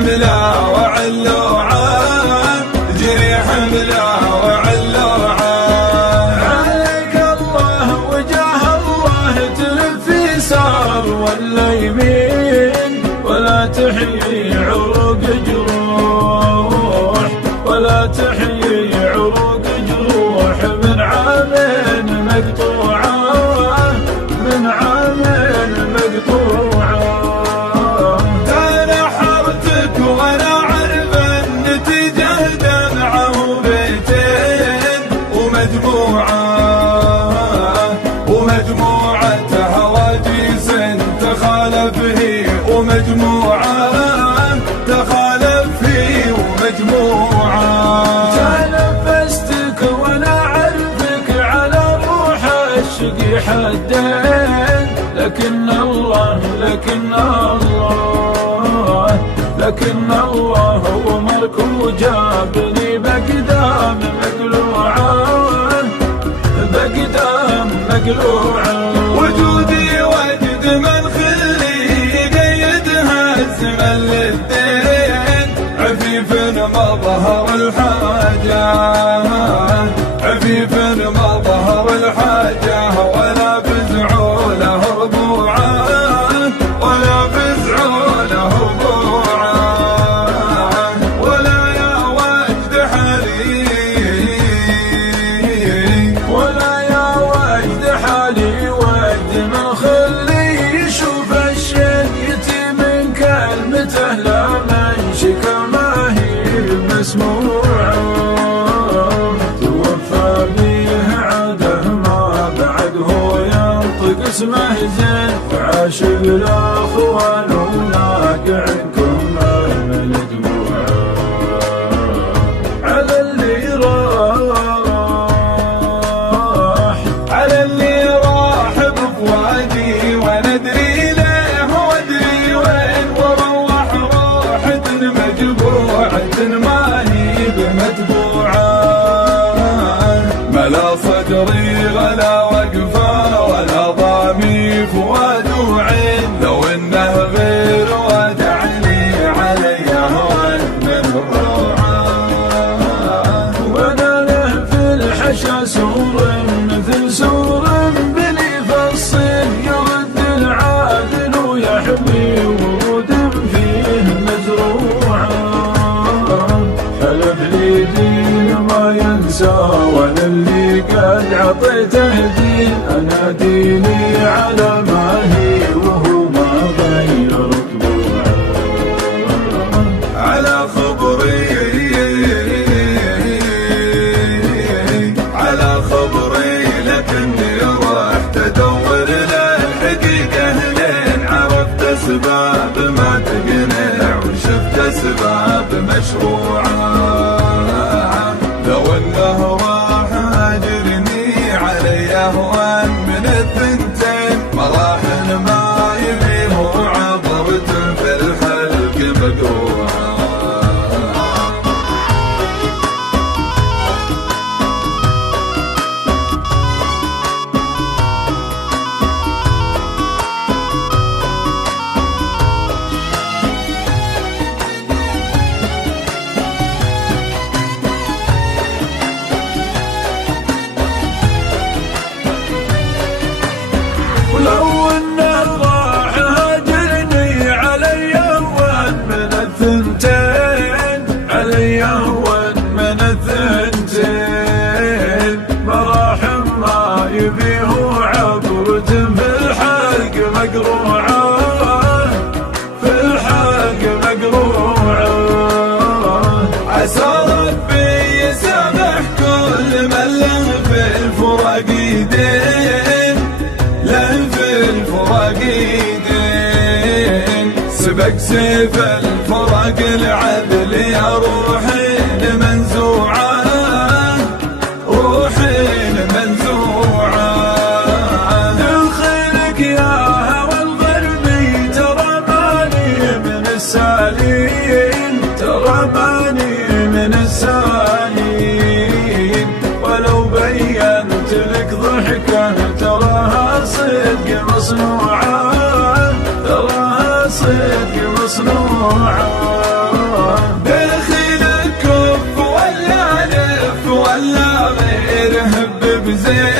حملة وعلوعة، الجريح حملة وعلوعة. عليك الله وجاه الله تلف يسار ولا يمين، ولا تحيي عروق جروح، ولا تحيي عروق جروح من عامين مقطوعة، من عامين مقطوعة. تنحرتك وانا عارف النتيجة دمعة وبيتين ومجموعة، ومجموعة هواجيس تخالف هي ومجموعة، تخالف هي ومجموعة. تنفستك وانا عرفك على روح الشقي حدين، لكن الله لكن الله لكن الله امرك وجابني بقدام مقلوعة، بقدام مقلوعة. وجودي وجد من خلي قيدها الزمن للدين، عفيف ما ظهر الحاجة، عفيف ما ظهر الحاجة، ولا بزعوله ربوعة، ولا بزعوله ربوعة. ولا يا وجد حالي، ولا يا وجد حالي وجد من خلي يشوف الشيء من كلمته، لا من شكا ما هي مسموعة. توفى بيه عاده ما بعد هو ينطق اسمه زين، وعاشق الاخوان ولاقع عنكم من دموعه. على اللي على اللي راح بفؤادي وندري له وادري وين، وروح روحة مجبوعة ما هي بمتبوعة. ملا صدري غلا وقفة ولا ضامي فؤاد وعين، لو انه غير ودعني علي هوان من الروعة. وانا له في الحشا سور مثل سور بني فالصين، يرد العادل ويحمي ورود فيه مزروعة. حلف لي دين ما ينسى وانا اللي قد عطيته دين، انا ديني على ما هي وهو ما غير طبوعه. على خبري على خبري لكني رحت ادور للحقيقة لين عرفت اسباب ما تقنع، وشفت اسباب مشروعة. لو انه راح هاجرني علي اهوان من الثنتين، مراحل ما يبيه عبرت في الحلق مقروعة. ولو انه راح هاجرني علي اهون من الثنتين، علي اهون من الثنتين. مراحم ما يبيه عبرة في الحلق مقروعة، في الحلق مقروعة. عسى ربي يسامح كل من له في الفراق يدين، له في الفراق يدين. سبق سيف الفراق العدل يا روحين منزوعة، روحين منزوعة. دخلك يا هوى الغربي ترى ماني من السالين، ترى ماني من السالين. ولو بينت لك ضحكة تراها صدق مصنوعة، تراها صدق مصنوعة. بزين